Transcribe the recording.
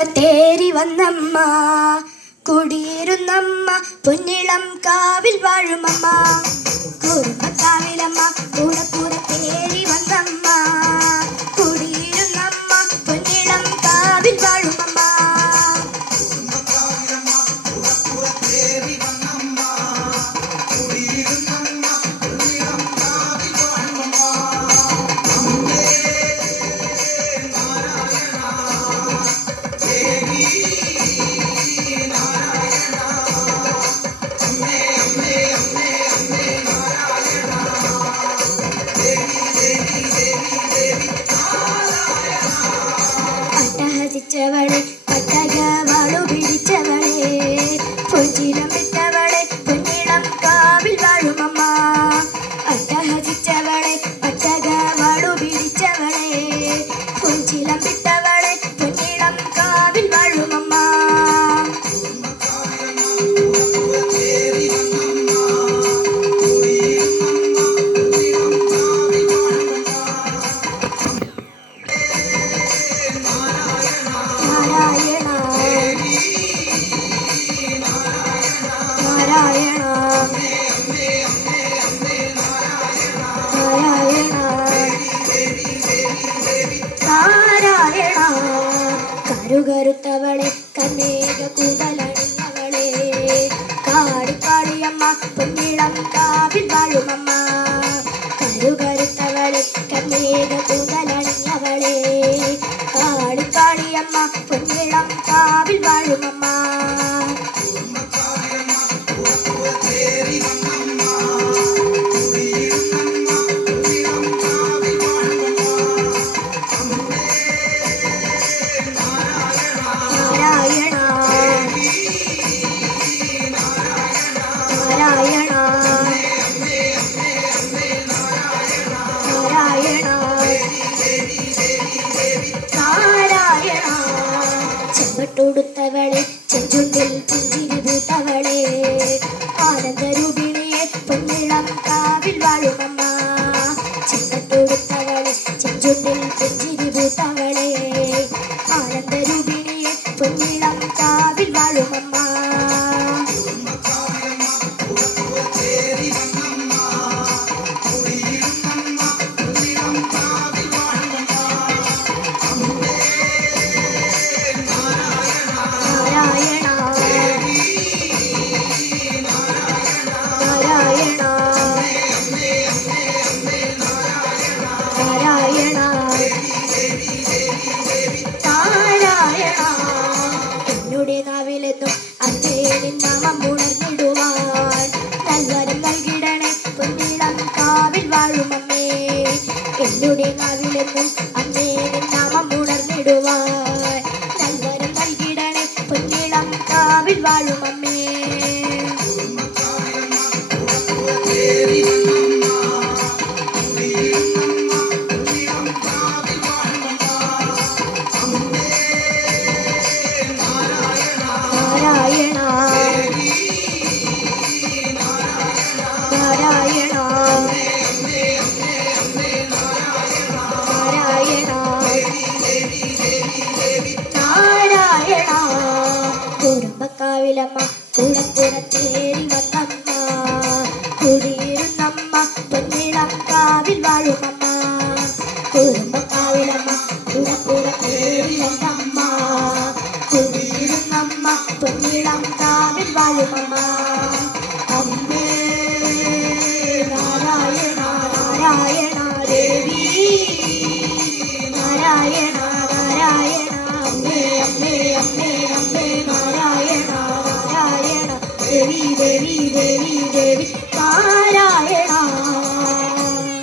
തേരി വന്നമ്മ കുടിയിരുന്നമ്മ പൊന്നിളം കാവിൽ വാഴുമമ്മ കുറുമക്കാവിലമ്മ കൂടപ്പൂര തേരി വന്നമ്മ കുടിയിരുന്നമ്മ പൊന്നിളം കാവിൽ വാഴുമമ്മ ളെ പട്ടകവാളു പിടിച്ചവളെ പൊഞ്ചിലം വിട്ടവളെ പൊന്നിളം കാവിൽ വാഴുമമ്മ അട്ടഹസിച്ചവളെ പട്ടകവാളു പിടിച്ചവളെ പൊഞ്ചിലം വിട്ടവളെ പൊന്നിളം കാവിൽ വാഴുമമ്മ കരുകരുത്തവളെ കന്നേക കൂതലണിഞ്ഞവളെ കാടിക്കാളിയമ്മ പൊന്നിളം കാവിൽ വാഴുമമ്മ കരുകരുത്തവളെ കന്നേക കൂതലണിഞ്ഞവളെ കാടിക്കാളിയമ്മ പൊന്നിളം കാവിൽ വാഴുമമ്മ ചെമ്പട്ടൊടുത്തവളെ ചെഞ്ചുണ്ടിൽ പുഞ്ചിരി പൂത്തവളെ ആനന്ദരൂപിണിയെ പൊന്നിളം കാവിൽ വാഴുമമ്മ ചെമ്പട്ടൊടുത്തവളെ ചെഞ്ചുണ്ടിൽ പുഞ്ചിരി പൂത്തവളെ ആനന്ദരൂപിണിയെ പൊന്നിളം കാവിൽ വാഴുമമ്മ നാവിലെന്നും അന്നേ നിന്നാമം ഉണർന്നിടുവാൻ നൽവരം നൽകിടണേ പൊന്നിളം കാവിൽ വാഴുമമ്മേ എന്നുടെ നാവിലെന്നും അന്നേ നിന്നാമം ഉണർന്നിടുവാൻ നൽവരം നൽകിടണേ പൊന്നിളം കാവിൽ വാഴുമമ്മേ കുറുമ്പക്കാവിലമ്മ കൂടപ്പുര തേരി വന്നമ്മ കുടിയിരുന്നമ്മ പൊന്നിളം കാവിൽ വാഴുമമ്മ കുറുമ്പക്കാവിലമ്മ കൂടപ്പുര തേരി വന്നമ്മ കുടിയിരുന്നമ്മ പൊന്നിളം കാവിൽ വാഴുമമ്മ അമ്മേ നാരായണ നാരായണ ദേവി നാരായണ നാരായണ അമ്മേ അമ്മേ അമ്മേ അമ്മേ നാരായണ നാരായണ ദേവി ദേവി ദേവി ദേവി നാരായണ